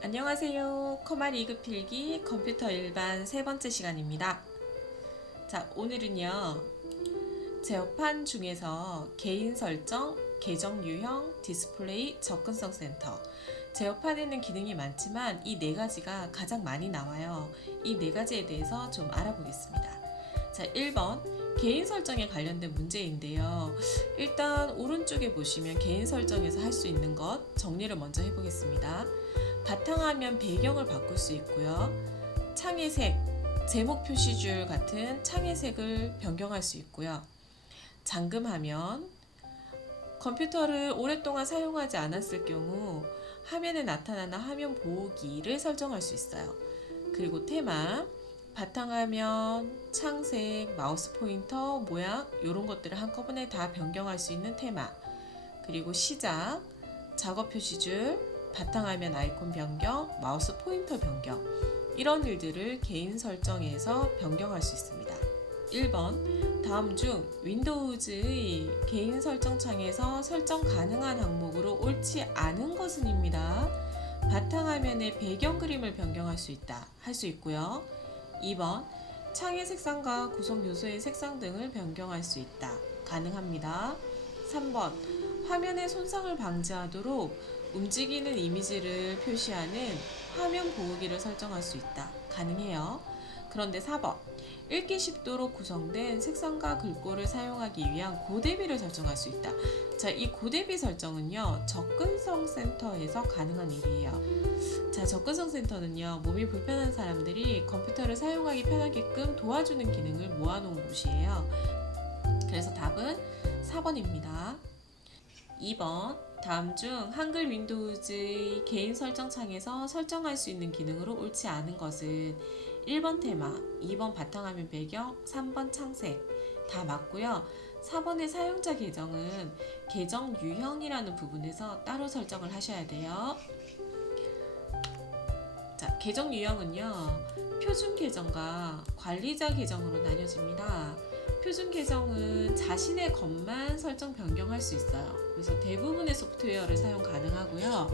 안녕하세요. 커마 리그 필기 컴퓨터 일반 세 번째 시간입니다. 자, 오늘은요. 제어판 중에서 개인 설정, 계정 유형, 디스플레이, 접근성 센터. 제어판에는 기능이 많지만 이 네 가지가 가장 많이 나와요. 이 네 가지에 대해서 좀 알아보겠습니다. 자, 1번 개인 설정에 관련된 문제인데요. 일단 오른쪽에 보시면 개인 설정에서 할 수 있는 것 정리를 먼저 해보겠습니다. 바탕화면 배경을 바꿀 수 있고요. 창의 색, 제목 표시줄 같은 창의 색을 변경할 수 있고요. 잠금화면, 컴퓨터를 오랫동안 사용하지 않았을 경우 화면에 나타나는 화면 보호기를 설정할 수 있어요. 그리고 테마, 바탕화면, 창색, 마우스 포인터, 모양 이런 것들을 한꺼번에 다 변경할 수 있는 테마. 그리고 시작, 작업 표시줄, 바탕화면 아이콘 변경, 마우스 포인터 변경 이런 일들을 개인 설정에서 변경할 수 있습니다. 1번 다음 중 윈도우즈의 개인 설정 창에서 설정 가능한 항목으로 옳지 않은 것은입니다. 바탕화면의 배경 그림을 변경할 수 있다. 할 수 있고요. 2번 창의 색상과 구성 요소의 색상 등을 변경할 수 있다. 가능합니다. 3번 화면의 손상을 방지하도록 움직이는 이미지를 표시하는 화면 보호기를 설정할 수 있다. 가능해요. 그런데 4번 읽기 쉽도록 구성된 색상과 글꼴을 사용하기 위한 고대비를 설정할 수 있다. 자, 이 고대비 설정은요, 접근성 센터에서 가능한 일이에요. 자, 접근성 센터는요, 몸이 불편한 사람들이 컴퓨터를 사용하기 편하게끔 도와주는 기능을 모아놓은 곳이에요. 그래서 답은 4번입니다. 2번 다음 중 한글 윈도우즈의 개인 설정 창에서 설정할 수 있는 기능으로 옳지 않은 것은 1번 테마, 2번 바탕화면 배경, 3번 창색 다 맞고요. 4번의 사용자 계정은 계정 유형이라는 부분에서 따로 설정을 하셔야 돼요. 자, 계정 유형은요. 표준 계정과 관리자 계정으로 나뉘어집니다. 표준 계정은 자신의 것만 설정 변경할 수 있어요. 그래서 대부분의 소프트웨어를 사용 가능하고요.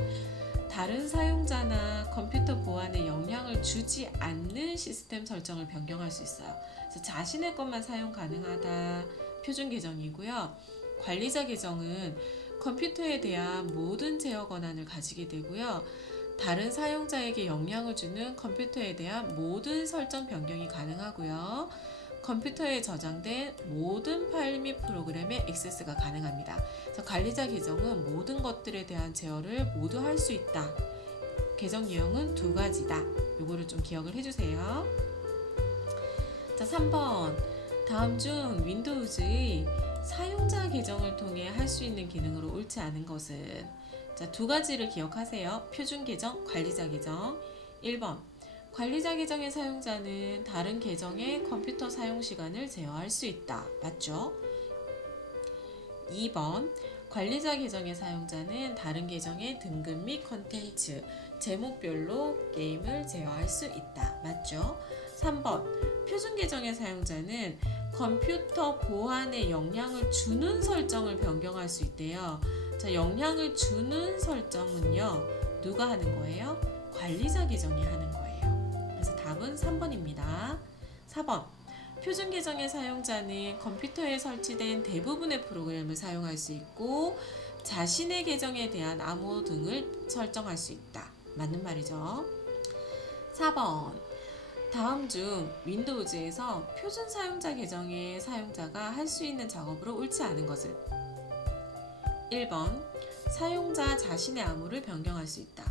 다른 사용자나 컴퓨터 보안에 영향을 주지 않는 시스템 설정을 변경할 수 있어요. 그래서 자신의 것만 사용 가능하다 표준 계정이고요. 관리자 계정은 컴퓨터에 대한 모든 제어 권한을 가지게 되고요. 다른 사용자에게 영향을 주는 컴퓨터에 대한 모든 설정 변경이 가능하고요. 컴퓨터에 저장된 모든 파일 및 프로그램에 액세스가 가능합니다. 그래서 관리자 계정은 모든 것들에 대한 제어를 모두 할 수 있다. 계정 유형은 두 가지다. 요거를 좀 기억을 해주세요. 자, 3번 다음 중 윈도우즈의 사용자 계정을 통해 할 수 있는 기능으로 옳지 않은 것은 자, 두 가지를 기억하세요. 표준 계정, 관리자 계정. 1번 관리자 계정의 사용자는 다른 계정의 컴퓨터 사용 시간을 제어할 수 있다. 맞죠? 2번 관리자 계정의 사용자는 다른 계정의 등급 및 컨텐츠, 제목별로 게임을 제어할 수 있다. 맞죠? 3번 표준 계정의 사용자는 컴퓨터 보안에 영향을 주는 설정을 변경할 수 있대요. 자, 영향을 주는 설정은요. 누가 하는 거예요? 관리자 계정이 하는 거예요. 그래서 답은 3번입니다. 4번 표준 계정의 사용자는 컴퓨터에 설치된 대부분의 프로그램을 사용할 수 있고 자신의 계정에 대한 암호 등을 설정할 수 있다. 맞는 말이죠. 4번 다음 중 윈도우즈에서 표준 사용자 계정의 사용자가 할 수 있는 작업으로 옳지 않은 것은 1번 사용자 자신의 암호를 변경할 수 있다.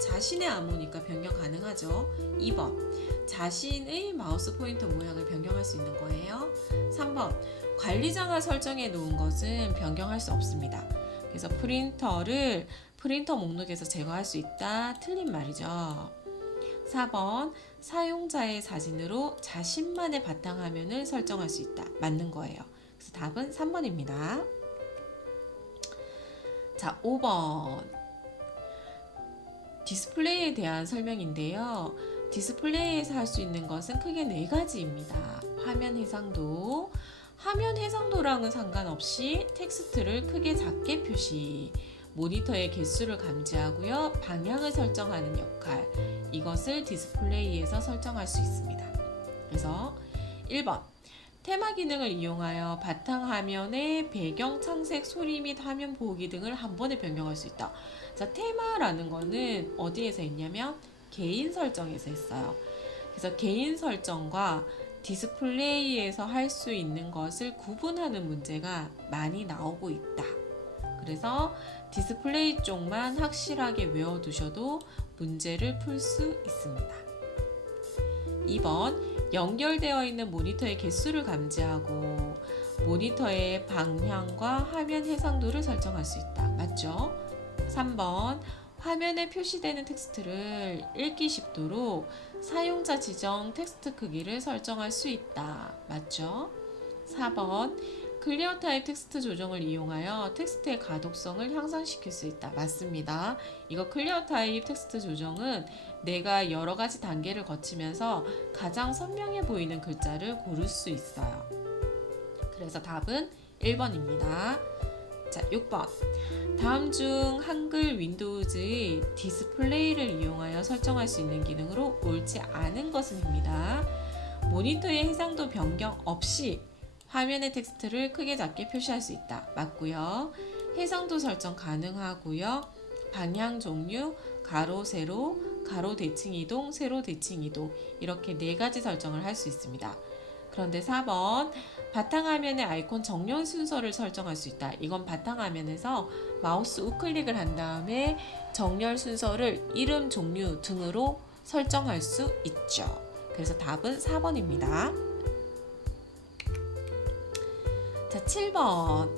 자신의 암호니까 변경 가능하죠. 2번 자신의 마우스 포인터 모양을 변경할 수 있는 거예요. 3번 관리자가 설정해 놓은 것은 변경할 수 없습니다. 그래서 프린터를 프린터 목록에서 제거할 수 있다. 틀린 말이죠. 4번 사용자의 사진으로 자신만의 바탕화면을 설정할 수 있다. 맞는 거예요. 그래서 답은 3번입니다. 자, 5번 디스플레이에 대한 설명인데요. 디스플레이에서 할 수 있는 것은 크게 네 가지입니다. 화면 해상도, 화면 해상도랑은 상관없이 텍스트를 크게 작게 표시, 모니터의 개수를 감지하고요. 방향을 설정하는 역할. 이것을 디스플레이에서 설정할 수 있습니다. 그래서 1번. 테마 기능을 이용하여 바탕화면의 배경, 창색, 소리 및 화면 보기 등을 한 번에 변경할 수 있다. 자, 테마라는 거는 어디에서 했냐면 개인 설정에서 했어요. 그래서 개인 설정과 디스플레이에서 할 수 있는 것을 구분하는 문제가 많이 나오고 있다. 그래서 디스플레이 쪽만 확실하게 외워두셔도 문제를 풀 수 있습니다. 2번. 연결되어 있는 모니터의 개수를 감지하고 모니터의 방향과 화면 해상도를 설정할 수 있다. 맞죠? 3번. 화면에 표시되는 텍스트를 읽기 쉽도록 사용자 지정 텍스트 크기를 설정할 수 있다. 맞죠? 4번. 클리어 타입 텍스트 조정을 이용하여 텍스트의 가독성을 향상시킬 수 있다. 맞습니다. 이거 클리어 타입 텍스트 조정은 내가 여러 가지 단계를 거치면서 가장 선명해 보이는 글자를 고를 수 있어요. 그래서 답은 1번입니다. 자, 6번. 다음 중 한글 윈도우즈의 디스플레이를 이용하여 설정할 수 있는 기능으로 옳지 않은 것은입니다. 모니터의 해상도 변경 없이 화면의 텍스트를 크게 작게 표시할 수 있다. 맞고요. 해상도 설정 가능하고요. 방향 종류, 가로, 세로, 가로 대칭 이동, 세로 대칭 이동 이렇게 4가지 설정을 할 수 있습니다. 그런데 4번. 바탕화면의 아이콘 정렬 순서를 설정할 수 있다. 이건 바탕화면에서 마우스 우클릭을 한 다음에 정렬 순서를 이름, 종류 등으로 설정할 수 있죠. 그래서 답은 4번입니다. 자, 7번.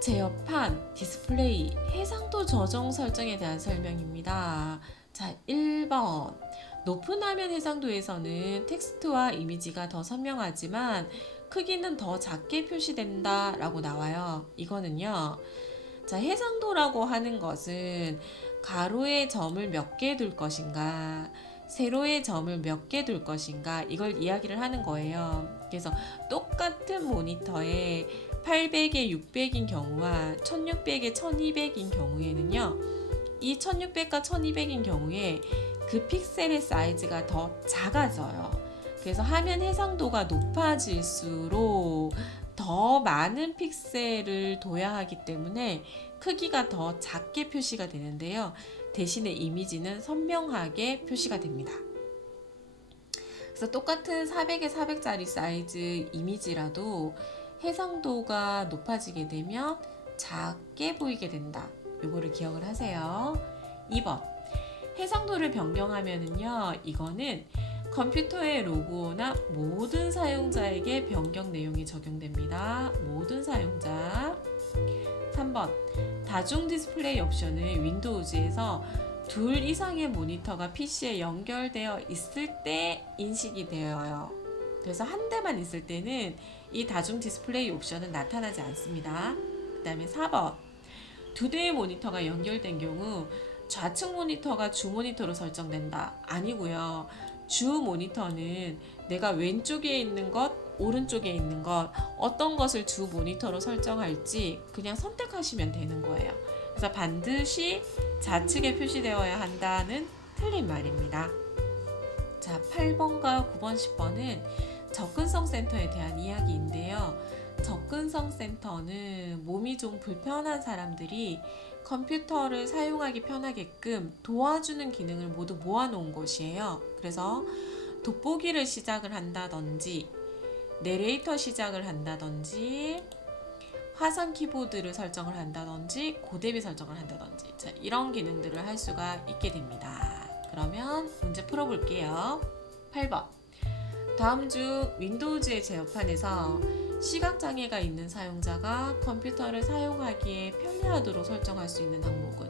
제어판, 디스플레이, 해상도 조정 설정에 대한 설명입니다. 자, 1번. 높은 화면 해상도에서는 텍스트와 이미지가 더 선명하지만 크기는 더 작게 표시된다 라고 나와요. 이거는요. 자, 해상도라고 하는 것은 가로의 점을 몇 개 둘 것인가, 세로의 점을 몇 개 둘 것인가 이걸 이야기를 하는 거예요. 그래서 똑같은 모니터에 800에 600인 경우와 1600에 1200인 경우에는요. 이 1600과 1200인 경우에 그 픽셀의 사이즈가 더 작아져요. 그래서 화면 해상도가 높아질수록 더 많은 픽셀을 둬야 하기 때문에 크기가 더 작게 표시가 되는데요. 대신에 이미지는 선명하게 표시가 됩니다. 그래서 똑같은 400에 400짜리 사이즈 이미지라도 해상도가 높아지게 되면 작게 보이게 된다. 요거를 기억을 하세요. 2번. 해상도를 변경하면은요, 이거는 컴퓨터의 로고나 모든 사용자에게 변경 내용이 적용됩니다. 모든 사용자. 3번. 다중 디스플레이 옵션은 윈도우즈에서 2 이상의 모니터가 PC에 연결되어 있을 때 인식이 되어요. 그래서 한 대만 있을 때는 이 다중 디스플레이 옵션은 나타나지 않습니다. 그 다음에 4번. 2대의 모니터가 연결된 경우 좌측 모니터가 주 모니터로 설정된다. 아니고요. 주 모니터는 내가 왼쪽에 있는 것, 오른쪽에 있는 것, 어떤 것을 주 모니터로 설정할지 그냥 선택하시면 되는 거예요. 그래서 반드시 좌측에 표시되어야 한다는 틀린 말입니다. 자, 8번과 9번, 10번은 접근성 센터에 대한 이야기인데요. 접근성 센터는 몸이 좀 불편한 사람들이 컴퓨터를 사용하기 편하게끔 도와주는 기능을 모두 모아놓은 곳이에요. 그래서 돋보기를 시작을 한다든지 내레이터 시작을 한다든지 화상 키보드를 설정을 한다든지 고대비 설정을 한다든지 자, 이런 기능들을 할 수가 있게 됩니다. 그러면 문제 풀어볼게요. 8번. 다음 중 윈도우즈의 제어판에서 시각장애가 있는 사용자가 컴퓨터를 사용하기에 편리하도록 설정할 수 있는 항목은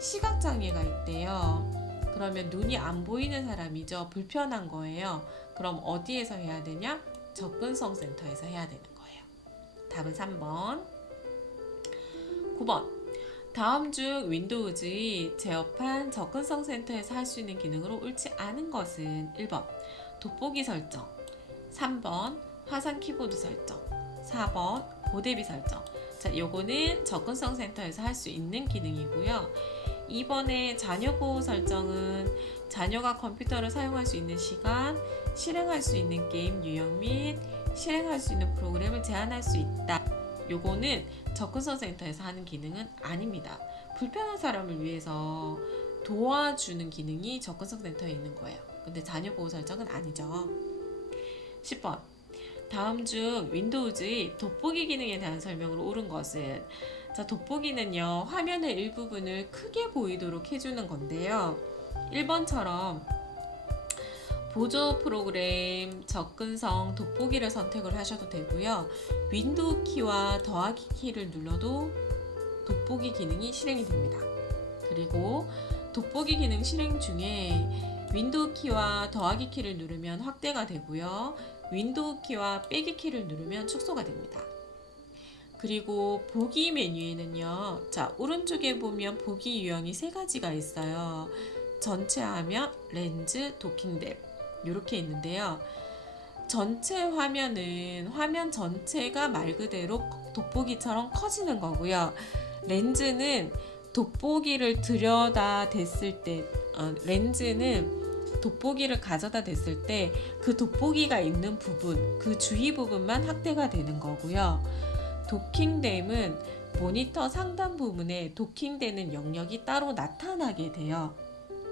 시각장애가 있대요. 그러면 눈이 안 보이는 사람이죠. 불편한 거예요. 그럼 어디에서 해야 되냐? 접근성 센터에서 해야 되는 거예요. 답은 3번. 9번. 다음 중 윈도우즈의 제어판 접근성 센터에서 할 수 있는 기능으로 옳지 않은 것은 1번 돋보기 설정, 3번 화상 키보드 설정, 4번 고대비 설정. 자, 요거는 접근성 센터에서 할 수 있는 기능이고요. 2번의 자녀 보호 설정은 자녀가 컴퓨터를 사용할 수 있는 시간, 실행할 수 있는 게임 유형 및 실행할 수 있는 프로그램을 제한할 수 있다. 요거는 접근성 센터에서 하는 기능은 아닙니다. 불편한 사람을 위해서 도와주는 기능이 접근성 센터에 있는 거예요. 근데 자녀 보호 설정은 아니죠. 10번. 다음 중 윈도우즈의 돋보기 기능에 대한 설명으로 옳은 것은, 자, 돋보기는요, 화면의 일부분을 크게 보이도록 해주는 건데요. 1번처럼 보조 프로그램 접근성 돋보기를 선택을 하셔도 되고요. 윈도우 키와 더하기 키를 눌러도 돋보기 기능이 실행이 됩니다. 그리고 돋보기 기능 실행 중에 윈도우 키와 더하기 키를 누르면 확대가 되고요. 윈도우 키와 빼기 키를 누르면 축소가 됩니다. 그리고 보기 메뉴에는요, 자, 오른쪽에 보면 보기 유형이 세 가지가 있어요. 전체 화면, 렌즈, 도킹 탭 이렇게 있는데요. 전체 화면은 화면 전체가 말 그대로 돋보기처럼 커지는 거고요. 렌즈는 돋보기를 들여다 댔을 때, 렌즈는 돋보기를 가져다 댔을 때 그 돋보기가 있는 부분, 그 주위 부분만 확대가 되는 거고요. 도킹댐은 모니터 상단 부분에 도킹되는 영역이 따로 나타나게 돼요.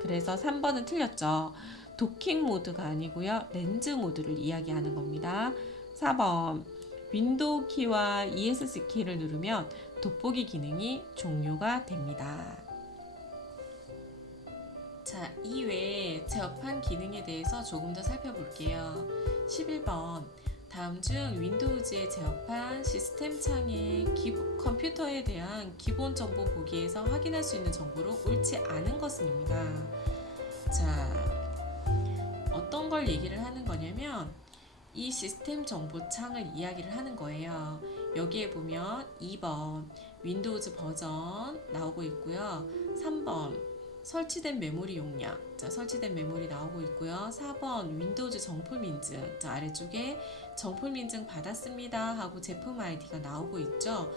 그래서 3번은 틀렸죠. 도킹 모드가 아니고요. 렌즈 모드를 이야기하는 겁니다. 4번. 윈도우 키와 ESC 키를 누르면 돋보기 기능이 종료가 됩니다. 자, 이외에 제어판 기능에 대해서 조금 더 살펴볼게요. 11번. 다음 중 윈도우즈의 제어판 시스템 창의 컴퓨터에 대한 기본 정보 보기에서 확인할 수 있는 정보로 옳지 않은 것은입니다. 자, 어떤 걸 얘기를 하는 거냐면 이 시스템 정보 창을 이야기를 하는 거예요. 여기에 보면 2번 윈도우즈 버전 나오고 있고요. 3번 설치된 메모리 용량, 자, 설치된 메모리 나오고 있고요. 4번 윈도우즈 정품 인증, 자, 아래쪽에 정품 인증 받았습니다 하고 제품 아이디가 나오고 있죠.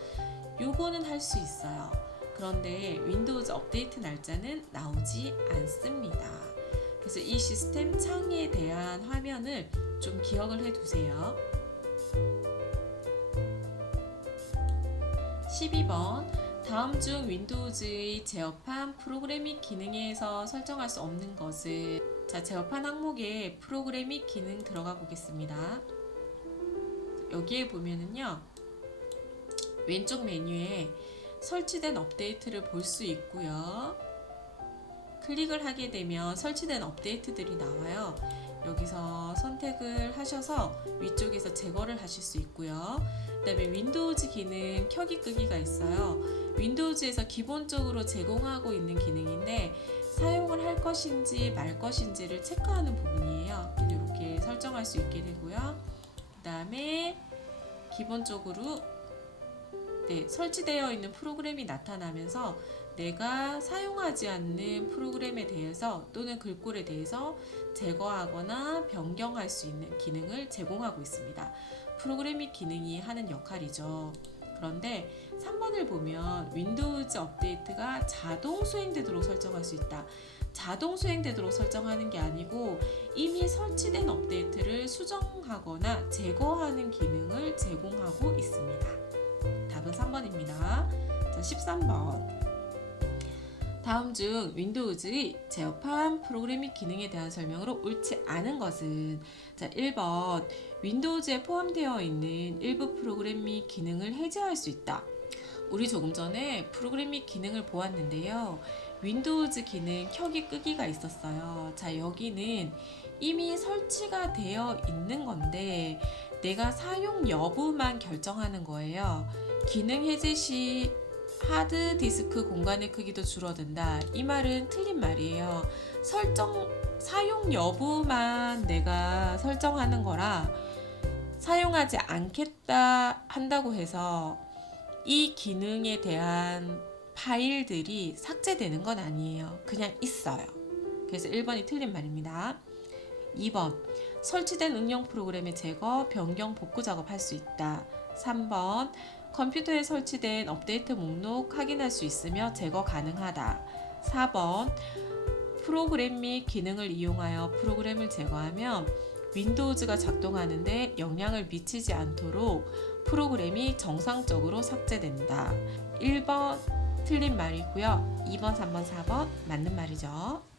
요거는 할 수 있어요. 그런데 윈도우즈 업데이트 날짜는 나오지 않습니다. 그래서 이 시스템 창에 대한 화면을 좀 기억을 해 두세요. 12번. 다음 중 윈도우즈의 제어판 프로그램 및 기능에서 설정할 수 없는 것은, 자, 제어판 항목에 프로그램 및 기능 들어가 보겠습니다. 여기에 보면은요, 왼쪽 메뉴에 설치된 업데이트를 볼 수 있고요. 클릭을 하게 되면 설치된 업데이트들이 나와요. 여기서 선택을 하셔서 위쪽에서 제거를 하실 수 있고요. 그 다음에 윈도우즈 기능 켜기 끄기가 있어요. 윈도우즈에서 기본적으로 제공하고 있는 기능인데 사용을 할 것인지 말 것인지를 체크하는 부분이에요. 이렇게 설정할 수 있게 되고요. 그 다음에 기본적으로 설치되어 있는 프로그램이 나타나면서 내가 사용하지 않는 프로그램에 대해서 또는 글꼴에 대해서 제거하거나 변경할 수 있는 기능을 제공하고 있습니다. 프로그램 및 기능이 하는 역할이죠. 그런데 3번을 보면 윈도우즈 업데이트가 자동 수행되도록 설정할 수 있다. 자동 수행되도록 설정하는 게 아니고 이미 설치된 업데이트를 수정하거나 제거하는 기능을 제공하고 있습니다. 답은 3번입니다. 자, 13번. 다음 중 윈도우즈의 제어판 프로그램 및 기능에 대한 설명으로 옳지 않은 것은, 자, 1번 윈도우즈에 포함되어 있는 일부 프로그램 및 기능을 해제할 수 있다. 우리 조금 전에 프로그램 및 기능을 보았는데요. 윈도우즈 기능 켜기 끄기가 있었어요. 자, 여기는 이미 설치가 되어 있는 건데 내가 사용 여부만 결정하는 거예요. 기능 해제 시 하드 디스크 공간의 크기도 줄어든다. 이 말은 틀린 말이에요. 사용 여부만 내가 설정하는 거라 사용하지 않겠다 한다고 해서 이 기능에 대한 파일들이 삭제되는 건 아니에요. 그냥 있어요. 그래서 1번이 틀린 말입니다. 2번 설치된 응용 프로그램의 제거, 변경, 복구 작업할 수 있다. 3번 컴퓨터에 설치된 업데이트 목록 확인할 수 있으며 제거 가능하다. 4번 프로그램 및 기능을 이용하여 프로그램을 제거하면 윈도우즈가 작동하는데 영향을 미치지 않도록 프로그램이 정상적으로 삭제된다. 1번 틀린 말이고요. 2번, 3번, 4번 맞는 말이죠.